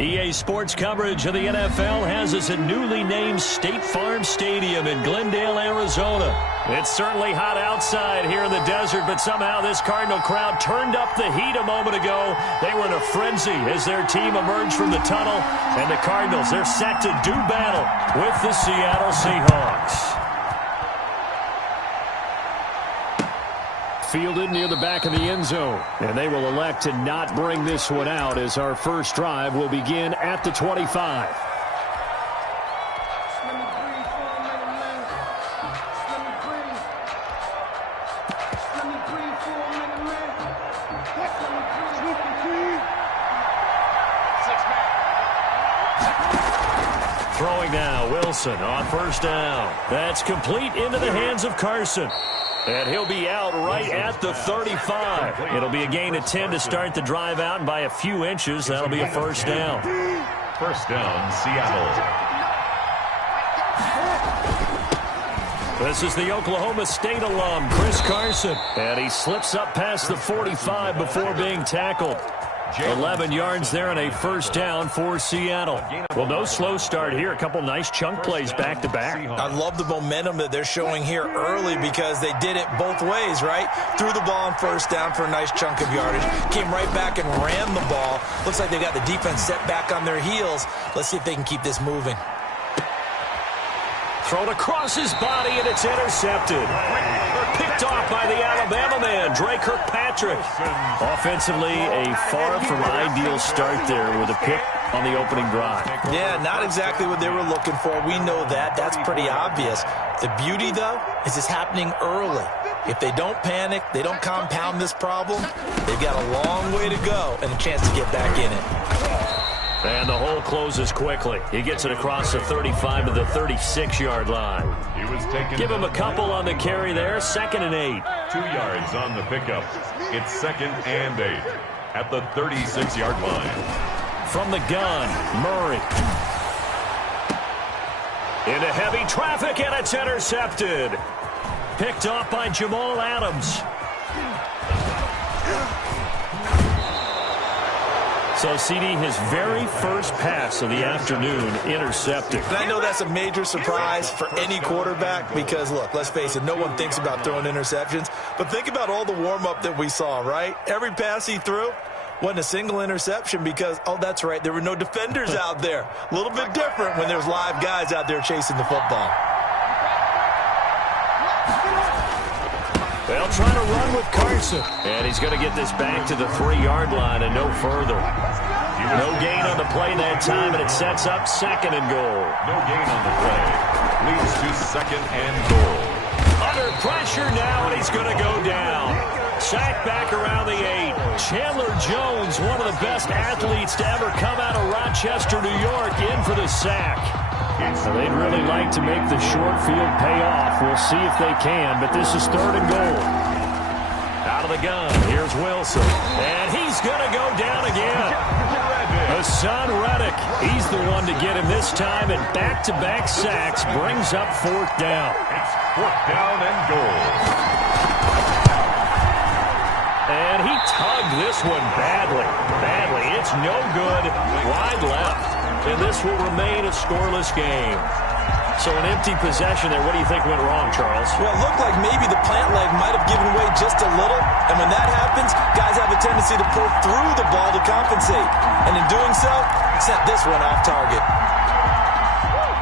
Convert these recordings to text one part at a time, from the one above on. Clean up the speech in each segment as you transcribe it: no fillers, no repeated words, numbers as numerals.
EA Sports coverage of the NFL has us at newly named State Farm Stadium in Glendale, Arizona. It's certainly hot outside here in the desert, but somehow this Cardinal crowd turned up the heat a moment ago. They were in a frenzy as their team emerged from the tunnel, and the Cardinals, they're set to do battle with the Seattle Seahawks. Fielded near the back of the end zone. And they will elect to not bring this one out as our first drive will begin at the 25. Throwing now, Wilson on first down. That's complete into the hands of Carson. And he'll be out right at the 35. It'll be a gain of 10 to start the drive out, and by a few inches, that'll be a first down. First down, Seattle. This is the Oklahoma State alum, Chris Carson. And he slips up past the 45 before being tackled. 11 yards there and a first down for Seattle. Well, no slow start here. A couple nice chunk plays back-to-back. I love the momentum that they're showing here early because they did it both ways, right? Threw the ball on first down for a nice chunk of yardage. Came right back and ran the ball. Looks like they got the defense set back on their heels. Let's see if they can keep this moving. Thrown across his body, and it's intercepted. Picked off by the Alabama man, Dre Kirkpatrick. Offensively, a far from ideal start there with a pick on the opening drive. Yeah, not exactly what they were looking for. We know that. That's pretty obvious. The beauty, though, is it's happening early. If they don't panic, they don't compound this problem, they've got a long way to go and a chance to get back in it. And the hole closes quickly. He gets it across the 35 to the 36-yard line. Give him a couple on the carry there. 2nd and 8. 2 yards on the pickup. It's 2nd and 8 at the 36-yard line. From the gun, Murray. Into heavy traffic, and it's intercepted. Picked off by Jamal Adams. So, CD, his very first pass of the afternoon intercepted. And I know that's a major surprise for any quarterback because, look, let's face it, no one thinks about throwing interceptions. But think about all the warm-up that we saw, right? Every pass he threw wasn't a single interception because, oh, that's right, there were no defenders out there. A little bit different when there's live guys out there chasing the football. They'll try to run with Carson. And he's going to get this back to the 3-yard line and no further. No gain on the play that time, and it sets up 2nd and goal. No gain on the play. Leads to 2nd and goal. Under pressure now, and he's going to go down. Sacked back around the 8. Chandler Jones, one of the best athletes to ever come out of Rochester, New York, in for the sack. So they'd really like to make the short field pay off. We'll see if they can, but this is 3rd and goal. Out of the gun, here's Wilson. And he's going to go down again. Hassan Reddick, he's the one to get him this time, and back-to-back sacks brings up 4th down. It's 4th down and goal. And he tugged this one badly. It's no good. Wide left. And this will remain a scoreless game. So an empty possession there. What do you think went wrong, Charles? Well, it looked like maybe the plant leg might have given way just a little. And when that happens, guys have a tendency to pull through the ball to compensate. And in doing so, sent this one off target.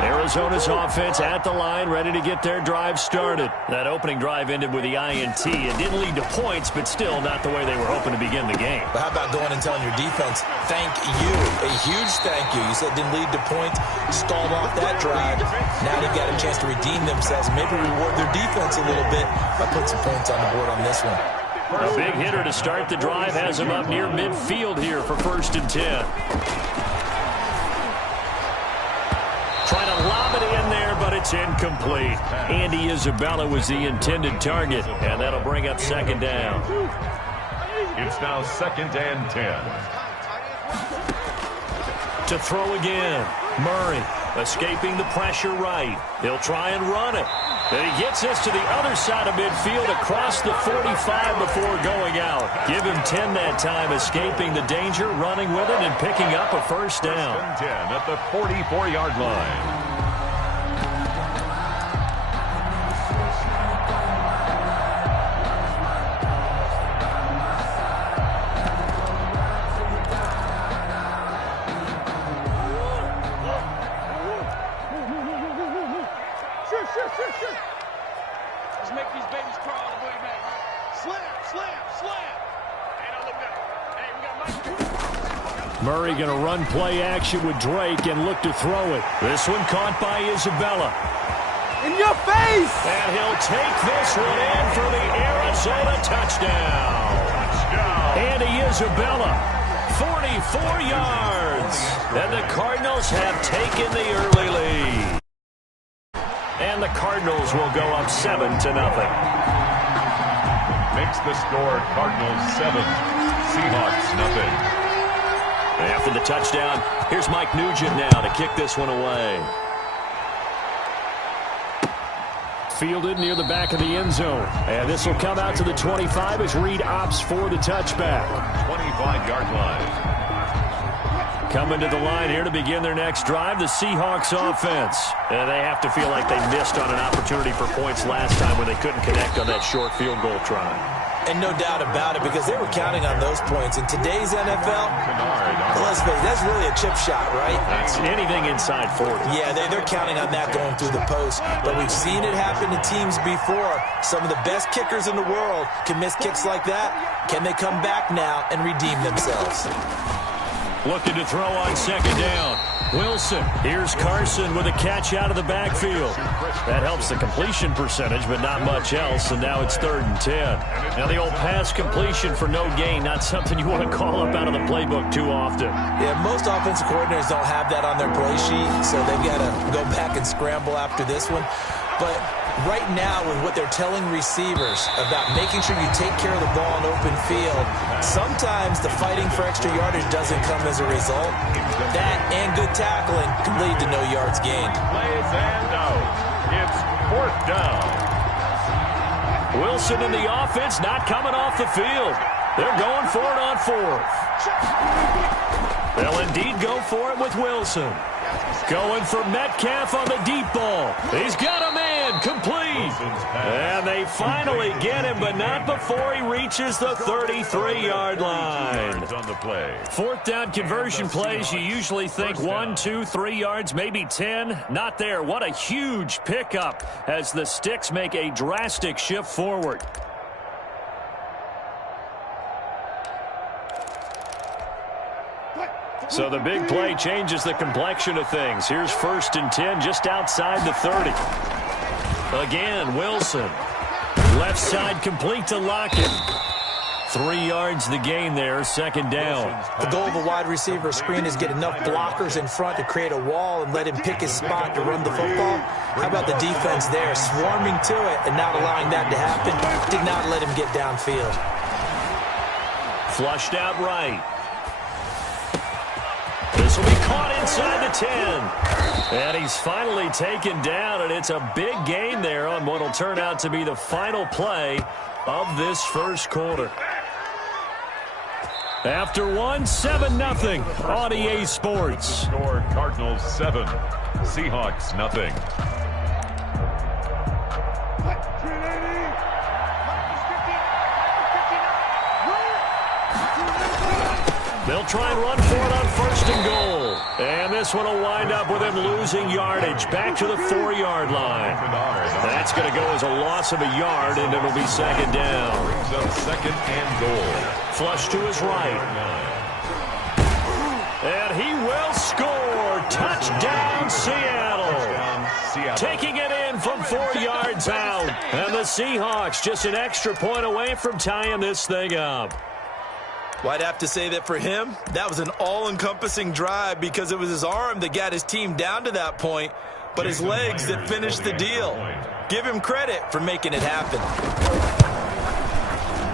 Arizona's offense at the line, ready to get their drive started. That opening drive ended with the INT. It didn't lead to points, but still not the way they were hoping to begin the game. But how about going and telling your defense, thank you, a huge thank you. You said it didn't lead to points, stalled off that drive. Now they've got a chance to redeem themselves, maybe reward their defense a little bit by putting some points on the board on this one. A big hitter to start the drive has him up near midfield here for 1st and 10. Trying to lob it in there, but it's incomplete. Andy Isabella was the intended target, and that'll bring up 2nd down. It's now 2nd and 10. To throw again. Murray escaping the pressure right. He'll try and run it. And he gets us to the other side of midfield across the 45 before going out. Give him 10 that time, escaping the danger, running with it, and picking up a first down. 10 at the 44-yard line. Let's make these babies crawl all the way back. Slam. Hey, don't look up. Hey, we got Murray going to run play action with Drake and look to throw it. This one caught by Isabella. In your face! And he'll take this one in for the Arizona touchdown. Andy Isabella, 44 yards. And the Cardinals have taken the early lead. And the Cardinals will go up 7-0. Makes the score Cardinals 7, Seahawks nothing. After the touchdown, here's Mike Nugent now to kick this one away. Fielded near the back of the end zone. And this will come out to the 25 as Reed opts for the touchback. 25-yard line. Coming to the line here to begin their next drive, the Seahawks offense. And they have to feel like they missed on an opportunity for points last time when they couldn't connect on that short field goal try. And no doubt about it, because they were counting on those points. In today's NFL, let's face it, that's really a chip shot, right? That's anything inside 40. Yeah, they're counting on that going through the post. But we've seen it happen to teams before. Some of the best kickers in the world can miss kicks like that. Can they come back now and redeem themselves? Looking to throw on second down. Wilson. Here's Carson with a catch out of the backfield. That helps the completion percentage, but not much else, and now it's 3rd and 10. Now the old pass completion for no gain, not something you want to call up out of the playbook too often. Yeah, most offensive coordinators don't have that on their play sheet, so they've got to go back and scramble after this one. But right now, with what they're telling receivers about making sure you take care of the ball in open field, sometimes the fighting for extra yardage doesn't come as a result. That and good tackling can lead to no yards gained. Plays and out. It's 4th down. Wilson in the offense not coming off the field. They're going for it on 4th. They'll indeed go for it with Wilson. Going for Metcalf on the deep ball. He's got a man complete. And they finally get him, but not before he reaches the 33-yard line. On the play. 4th down conversion plays, you usually think 1, 2, 3 yards, maybe 10. Not there. What a huge pickup as the Sticks make a drastic shift forward. So the big play changes the complexion of things. Here's 1st and 10 just outside the 30. Again, Wilson. Left side complete to Lockett. 3 yards the gain there, 2nd down. The goal of a wide receiver screen is get enough blockers in front to create a wall and let him pick his spot to run the football. How about the defense there, swarming to it and not allowing that to happen? Did not let him get downfield. Flushed out right. This will be caught inside the 10. And he's finally taken down, and it's a big gain there on what will turn out to be the final play of this first quarter. After 7-0 on EA Sports. Score Cardinals 7, Seahawks nothing. They'll try and run for it on 1st and goal. And this one will wind up with him losing yardage back to the 4-yard line. That's going to go as a loss of a yard, and it'll be 2nd down. Brings up 2nd and goal. Flush to his right. And he will score. Touchdown, Seattle. Taking it in from 4 yards out. And the Seahawks just an extra point away from tying this thing up. Well, I'd have to say that for him, that was an all-encompassing drive because it was his arm that got his team down to that point, but his legs that finished the deal. Give him credit for making it happen.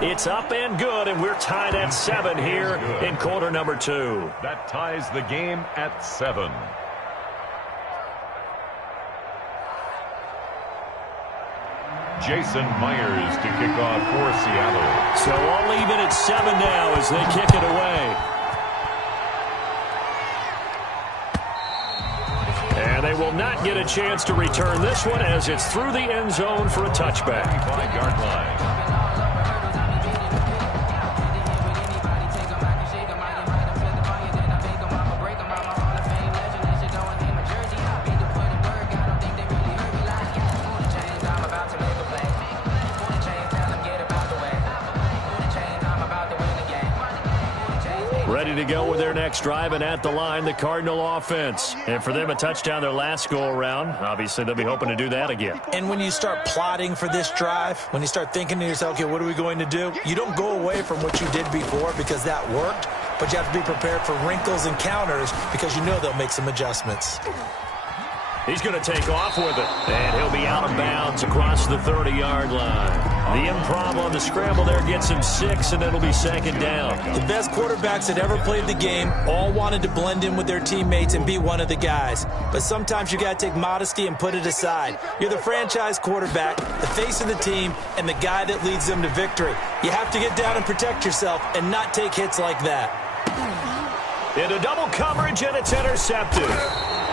It's up and good, and we're tied at 7 here in quarter number 2. That ties the game at 7. Jason Myers to kick off for Seattle. So all even at 7 now as they kick it away. And they will not get a chance to return this one as it's through the end zone for a touchback. 5-yard line. Ready to go with their next drive, and at the line, the Cardinal offense. And for them, a touchdown their last go-around. Obviously, they'll be hoping to do that again. And when you start plotting for this drive, when you start thinking to yourself, okay, what are we going to do? You don't go away from what you did before because that worked, but you have to be prepared for wrinkles and counters because you know they'll make some adjustments. He's going to take off with it, and he'll be out of bounds across the 30-yard line. The improv on the scramble there gets him 6, and it'll be second down. The best quarterbacks that ever played the game all wanted to blend in with their teammates and be one of the guys. But sometimes you got to take modesty and put it aside. You're the franchise quarterback, the face of the team, and the guy that leads them to victory. You have to get down and protect yourself and not take hits like that. Into double coverage, and it's intercepted.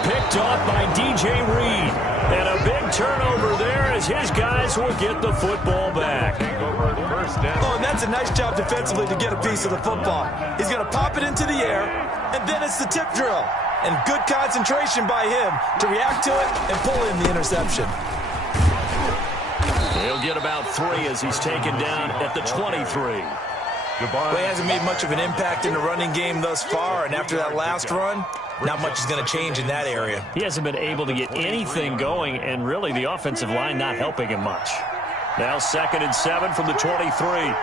Picked off by DJ Reed. And a big turnover there as his guys will get the football back. Oh, and that's a nice job defensively to get a piece of the football. He's going to pop it into the air, and then it's the tip drill. And good concentration by him to react to it and pull in the interception. He'll get about 3 as he's taken down at the 23. Well, he hasn't made much of an impact in the running game thus far, and after that last run, not much is going to change in that area. He hasn't been able to get anything going, and really the offensive line not helping him much. Now 2nd and 7 from the 23.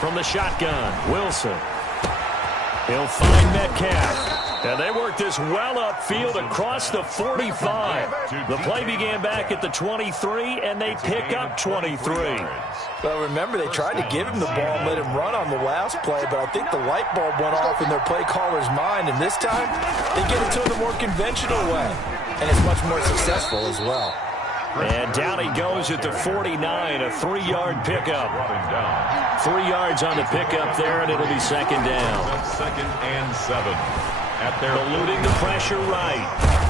From the shotgun, Wilson. He'll find Metcalf. And they work this well upfield across the 45. The play began back at the 23, and they pick up 23. Well, remember, they tried to give him the ball and let him run on the last play, but I think the light bulb went off in their play caller's mind, and this time they get it to him the more conventional way, and it's much more successful as well. And down he goes at the 49, a 3-yard pickup. 3 yards on the pickup there, and it'll be second down. 2nd and 7. At their eluding the pressure right.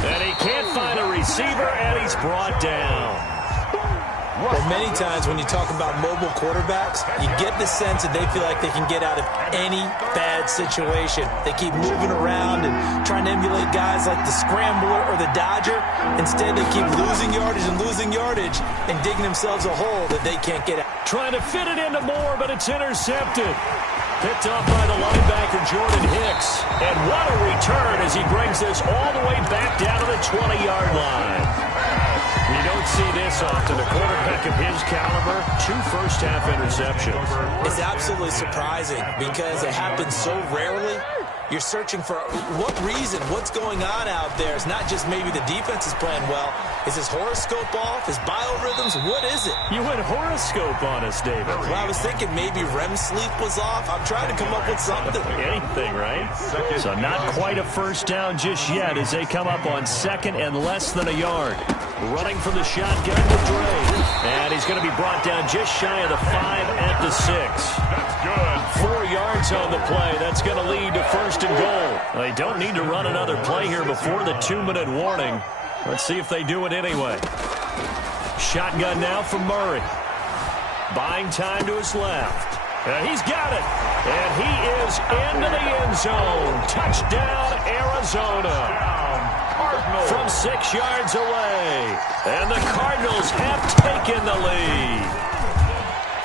And he can't find a receiver, and he's brought down. Well, many times when you talk about mobile quarterbacks, you get the sense that they feel like they can get out of any bad situation. They keep moving around and trying to emulate guys like the scrambler or the dodger. Instead, they keep losing yardage and digging themselves a hole that they can't get out. Trying to fit it into Moore, but it's intercepted. Picked off by the linebacker, Jordan Hicks. And what a return as he brings this all the way back down to the 20-yard line. You don't see this often. A quarterback of his caliber, 2 first-half interceptions. It's absolutely surprising because it happens so rarely. You're searching for what reason, what's going on out there. It's not just maybe the defense is playing well. Is his horoscope off? His biorhythms? What is it? You went horoscope on us, David. Well, I was thinking maybe REM sleep was off. I'm trying to come up with something. Anything, right? So not quite a first down just yet as they come up on 2nd and less than a yard. Running from the shotgun to Dre. And he's going to be brought down just shy of the 5 at the 6. That's good. 4 yards on the play. That's going to lead to 1st and goal. They don't need to run another play here before the 2-minute warning. Let's see if they do it anyway. Shotgun now from Murray. Buying time to his left. And he's got it. And he is into the end zone. Touchdown, Arizona. From 6 yards away. And the Cardinals have taken the lead.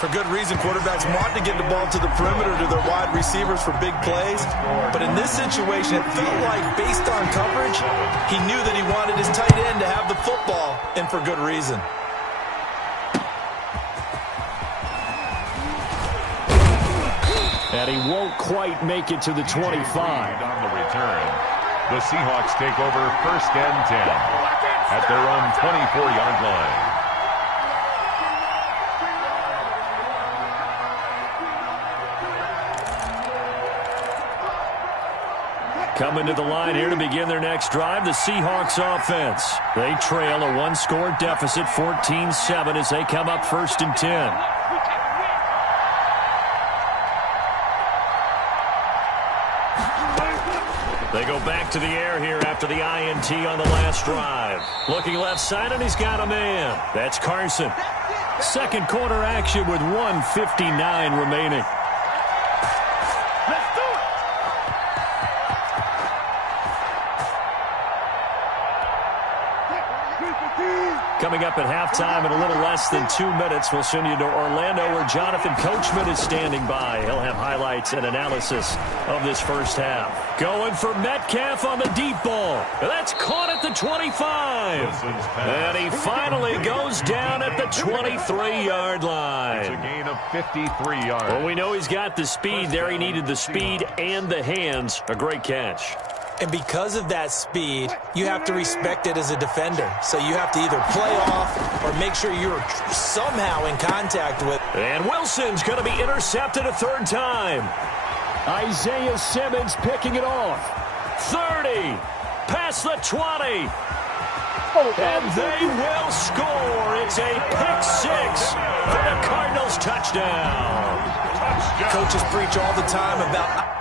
For good reason, quarterbacks want to get the ball to the perimeter to their wide receivers for big plays. But in this situation, it felt like, based on coverage, he knew that he wanted his tight end to have the football, and for good reason. And he won't quite make it to the 25. On the return, the Seahawks take over 1st and 10 at their own 24-yard line. Coming to the line here to begin their next drive, the Seahawks offense. They trail a one-score deficit, 14-7, as they come up 1st and 10. They go back to the air here after the INT on the last drive. Looking left side, and he's got a man. That's Carson. Second quarter action with 1:59 remaining. Let's do it. Coming up at halftime in a little less than 2 minutes, we'll send you to Orlando where Jonathan Coachman is standing by. He'll have highlights and analysis of this first half. Going for Metcalf on the deep ball. That's caught at the 25. And he finally goes down at the 23-yard line. It's a gain of 53 yards. Well, we know he's got the speed there. He needed the speed and the hands. A great catch. And because of that speed, you have to respect it as a defender. So you have to either play off or make sure you're somehow in contact with. And Wilson's going to be intercepted a third time. Isaiah Simmons picking it off. 30. Past the 20. And they will score. It's a pick six for the Cardinals touchdown. Coaches preach all the time about